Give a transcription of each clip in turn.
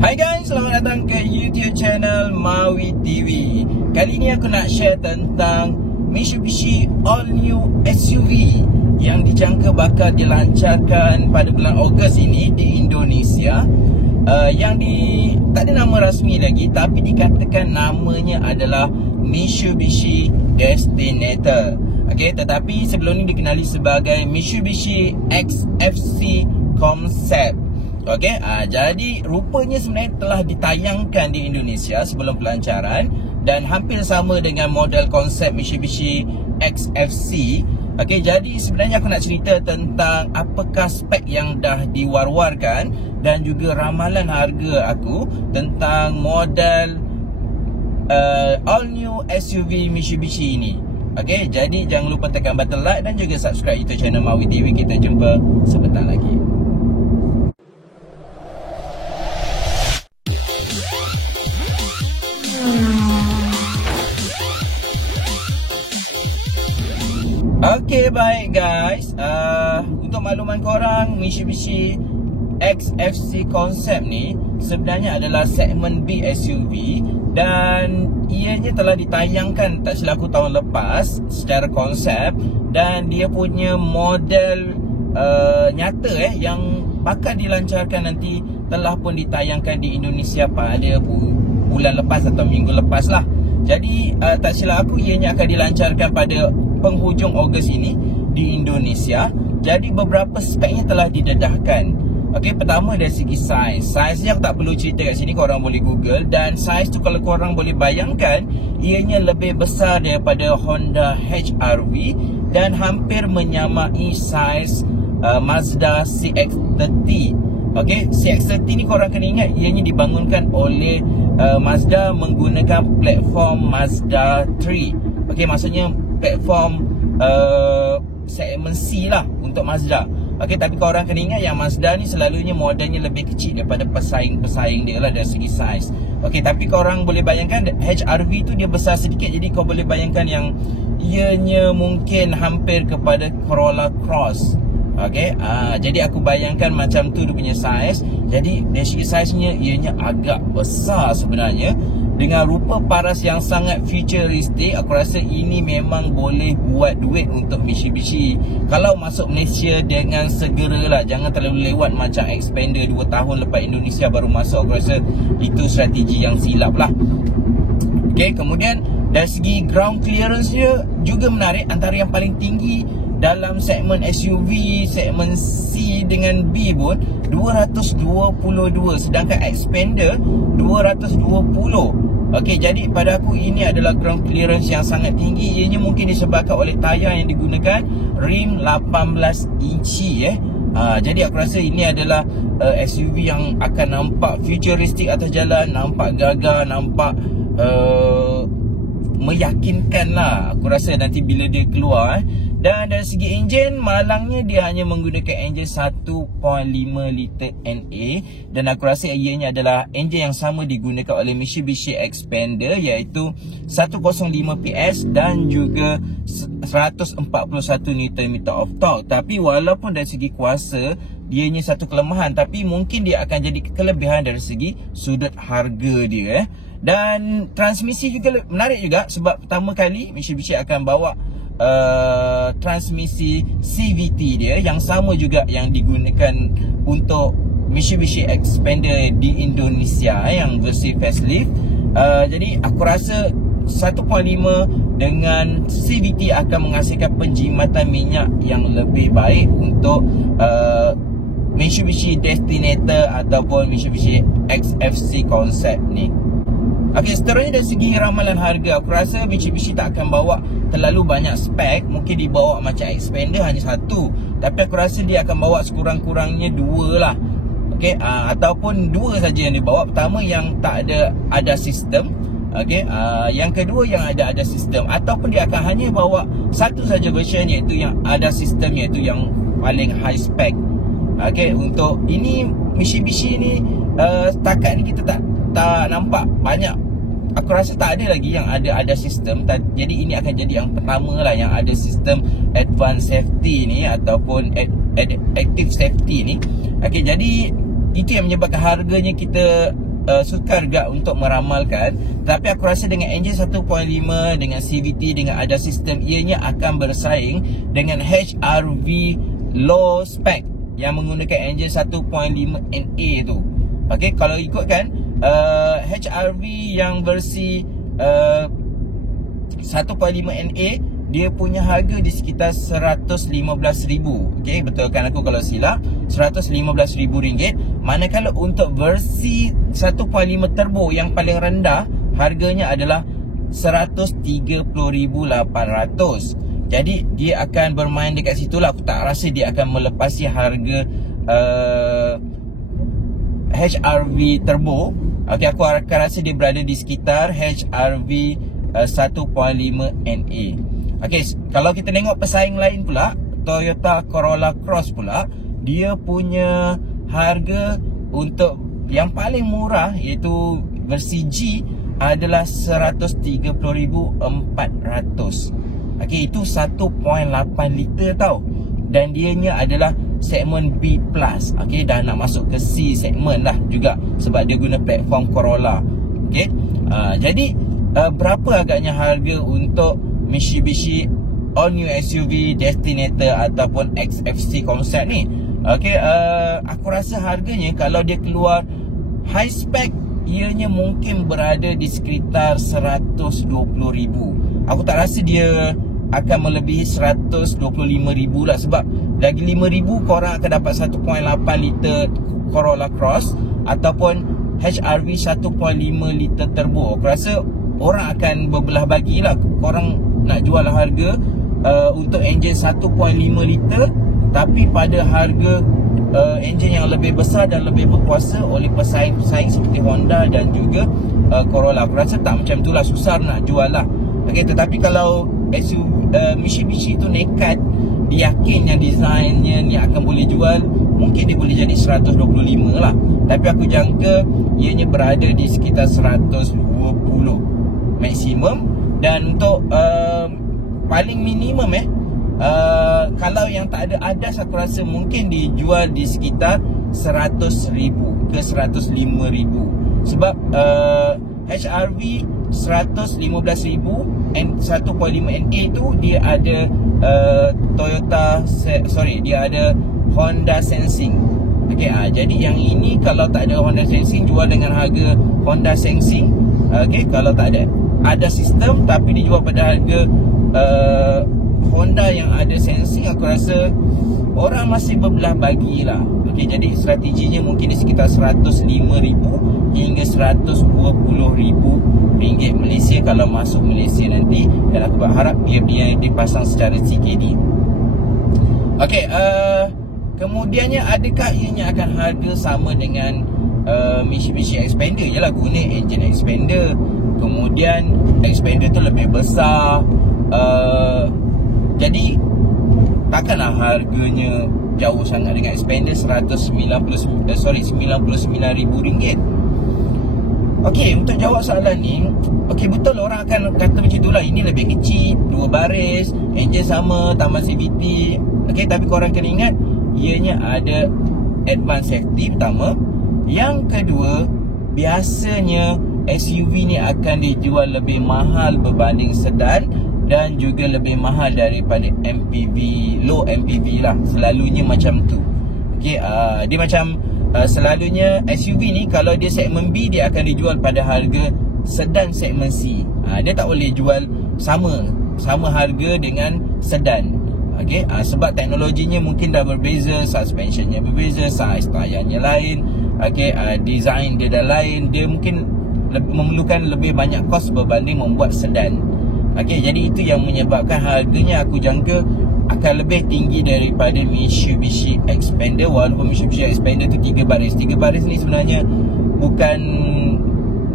Hai guys, selamat datang ke YouTube channel Mawi TV. Kali ini aku nak share tentang Mitsubishi All New SUV yang dijangka bakal dilancarkan pada bulan Ogos ini di Indonesia. Tak ada nama rasmi lagi, tapi dikatakan namanya adalah Mitsubishi Destinator. Tetapi sebelum ini dikenali sebagai Mitsubishi XFC Concept. Jadi rupanya sebenarnya telah ditayangkan di Indonesia sebelum pelancaran dan hampir sama dengan model konsep Mitsubishi XFC. Jadi sebenarnya aku nak cerita tentang apakah spek yang dah diwar-warkan dan juga ramalan harga aku tentang model all new SUV Mitsubishi ini. Jadi jangan lupa tekan button like dan juga subscribe YouTube channel Mawi TV. Kita jumpa sebentar lagi. Baik guys, untuk makluman korang, Mitsubishi XFC Concept ni sebenarnya adalah segmen B SUV dan ianya telah ditayangkan tak silap aku tahun lepas secara konsep, dan dia punya model nyata yang bakal dilancarkan nanti telah pun ditayangkan di Indonesia pada bulan lepas atau minggu lepas lah. Jadi tak silap aku ianya akan dilancarkan pada penghujung Ogos ini di Indonesia. Jadi beberapa speknya telah didedahkan. Pertama dari segi saiz. Saiznya aku tak perlu cerita kat sini, korang boleh google. Dan saiz tu kalau korang boleh bayangkan, ianya lebih besar daripada Honda HR-V dan hampir menyamai saiz Mazda CX-30. CX-30 ni korang kena ingat ianya dibangunkan oleh Mazda menggunakan platform Mazda 3. Maksudnya platform segmen C lah untuk Mazda. Tapi korang kena ingat yang Mazda ni selalunya modelnya lebih kecil daripada pesaing-pesaing dia lah dari segi saiz. Tapi korang boleh bayangkan HR-V tu dia besar sedikit, jadi kau boleh bayangkan yang ianya mungkin hampir kepada Corolla Cross. Jadi aku bayangkan macam tu dia punya saiz. Jadi dari segi saiznya ianya agak besar sebenarnya, dengan rupa paras yang sangat futuristik. Aku rasa ini memang boleh buat duit untuk Mitsubishi kalau masuk Malaysia dengan segeralah. Jangan terlalu lewat macam Xpander 2 tahun lepas Indonesia baru masuk. Aku rasa itu strategi yang silap lah. Kemudian dari segi ground clearance dia juga menarik, antara yang paling tinggi dalam segmen SUV, segmen C dengan B pun 222, sedangkan Xpander 220. Jadi pada aku ini adalah ground clearance yang sangat tinggi. Ianya mungkin disebabkan oleh tayar yang digunakan, rim 18 inci. Jadi aku rasa ini adalah SUV yang akan nampak futuristik atas jalan, nampak gagah, nampak meyakinkan lah aku rasa nanti bila dia keluar. Dan dari segi enjin, malangnya dia hanya menggunakan enjin 1.5 liter NA, dan aku rasa ianya adalah enjin yang sama digunakan oleh Mitsubishi Xpander, iaitu 105 PS dan juga 141 Nm of torque. Tapi walaupun dari segi kuasa dianya satu kelemahan, tapi mungkin dia akan jadi kelebihan dari segi sudut harga dia. Dan transmisi juga menarik juga, sebab pertama kali Mitsubishi akan bawa transmisi CVT dia yang sama juga yang digunakan untuk Mitsubishi Xpander di Indonesia yang versi facelift. Jadi aku rasa 1.5 dengan CVT akan menghasilkan penjimatan minyak yang lebih baik untuk Mitsubishi Destinator ataupun Mitsubishi XFC Concept ni. Seterusnya dari segi ramalan harga, aku rasa Mitsubishi tak akan bawa terlalu banyak spek. Mungkin dibawa macam Xpander hanya satu, tapi aku rasa dia akan bawa sekurang-kurangnya dua lah. Ataupun dua saja yang dibawa. Pertama yang tak ada sistem. Yang kedua yang ada sistem. Ataupun dia akan hanya bawa satu saja version, iaitu yang ada sistem, iaitu yang paling high spec. Untuk ini Mitsubishi ni setakat ni kita tak nampak banyak. Aku rasa tak ada lagi yang ada sistem. Jadi ini akan jadi yang pertama lah yang ada sistem advanced safety ni ataupun active safety ni. Jadi itu yang menyebabkan harganya kita sukar juga untuk meramalkan. Tapi aku rasa dengan enjin 1.5, dengan CVT, dengan ada sistem, ianya akan bersaing dengan HRV low spec yang menggunakan enjin 1.5 NA tu. Okay, kalau ikutkan HRV yang versi 1.5 NA, dia punya harga di sekitar RM115,000. Okay, betulkan aku kalau silap, RM115,000. Manakala untuk versi 1.5 turbo yang paling rendah, harganya adalah RM130,800. Jadi dia akan bermain dekat situ lah. Aku tak rasa dia akan melepasi harga HRV turbo. Okay, aku akan rasa dia berada di sekitar HRV 1.5 NA. Okay, kalau kita tengok pesaing lain pula, Toyota Corolla Cross pula, dia punya harga untuk yang paling murah, iaitu versi G, adalah RM130,400. Okay, itu 1.8 liter tau. Dan dianya adalah segmen B+. Okay, dah nak masuk ke C segmen lah juga, sebab dia guna platform Corolla. Okay, jadi berapa agaknya harga untuk Mitsubishi All New SUV Destinator ataupun XFC konsep ni? Okay, aku rasa harganya kalau dia keluar high spec, ianya mungkin berada di sekitar RM120,000. Aku tak rasa dia akan melebihi RM125,000 lah, sebab lagi RM5,000 korang akan dapat 1.8 liter Corolla Cross ataupun HRV 1.5 liter turbo. Aku rasa orang akan berbelah bagilah. Korang nak jual harga untuk enjin 1.5 liter, tapi pada harga enjin yang lebih besar dan lebih berkuasa oleh pesaing-pesaing seperti Honda dan juga Corolla. Aku rasa tak macam itulah, susah nak jual lah. Okay, tetapi kalau Mitsubishi tu nekat, dia yakin yang desainnya ni akan boleh jual, mungkin dia boleh jadi 125 lah. Tapi aku jangka ianya berada di sekitar 120 maksimum. Dan untuk paling minimum kalau yang tak ada ADAS, aku rasa mungkin dijual di sekitar 100,000 ke 105,000. Sebab HRV 115,000 and 1.5 NA tu dia ada dia ada Honda Sensing. Okay, jadi yang ini kalau tak ada Honda Sensing, jual dengan harga Honda Sensing. Okay, kalau tak ada sistem tapi dijual pada harga Honda yang ada sensing, aku rasa orang masih berbelah bagilah. Okay, jadi strateginya mungkin di sekitar 105,000 hingga 120,000 ringgit Malaysia kalau masuk Malaysia nanti. Dan aku berharap dia dipasang secara CKD. Okay, kemudiannya adakah ianya akan harga sama dengan Mitsubishi Xpander? Yalah, guna enjin Xpander. Kemudian Xpander tu lebih besar, jadi takkanlah harganya jauh sangat dengan Xpander. RM99,000. Okey, untuk jawab soalan ni, okey, betul orang akan kata macam itulah, ini lebih kecil, 2 baris, enjin sama, tambah CVT. Okey, tapi korang kena ingat, ianya ada advanced safety pertama. Yang kedua, biasanya SUV ni akan dijual lebih mahal berbanding sedan dan juga lebih mahal daripada MPV, low MPV lah. Selalunya macam tu. Okay, dia macam selalunya SUV ni kalau dia segmen B, dia akan dijual pada harga sedan segmen C. Dia tak boleh jual sama harga dengan sedan. Okay, sebab teknologinya mungkin dah berbeza, suspensionnya berbeza, saiz tayarnya lain. Okay, design dia dah lain. Dia mungkin memerlukan lebih banyak kos berbanding membuat sedan. Okay, jadi itu yang menyebabkan harganya aku jangka akan lebih tinggi daripada Mitsubishi Xpander. Walaupun Mitsubishi Xpander tu 3 baris. 3 baris ni sebenarnya bukan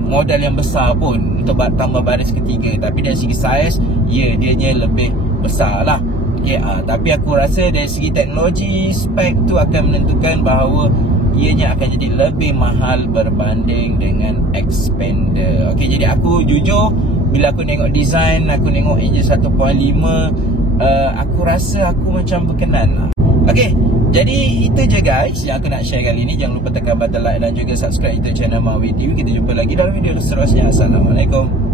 modal yang besar pun untuk tambah baris ketiga, tapi dari segi saiz, dianya lebih besar lah. Okay, tapi aku rasa dari segi teknologi, spek tu akan menentukan bahawa ianya akan jadi lebih mahal berbanding dengan Xpander. Okey, jadi aku jujur, bila aku tengok design, aku tengok enjin 1.5, aku rasa aku macam berkenan lah. Okey, Jadi itu je guys yang aku nak share kali ni. Jangan lupa tekan button like dan juga subscribe YouTube channel Mawi TV. Kita jumpa lagi dalam video seterusnya. Assalamualaikum.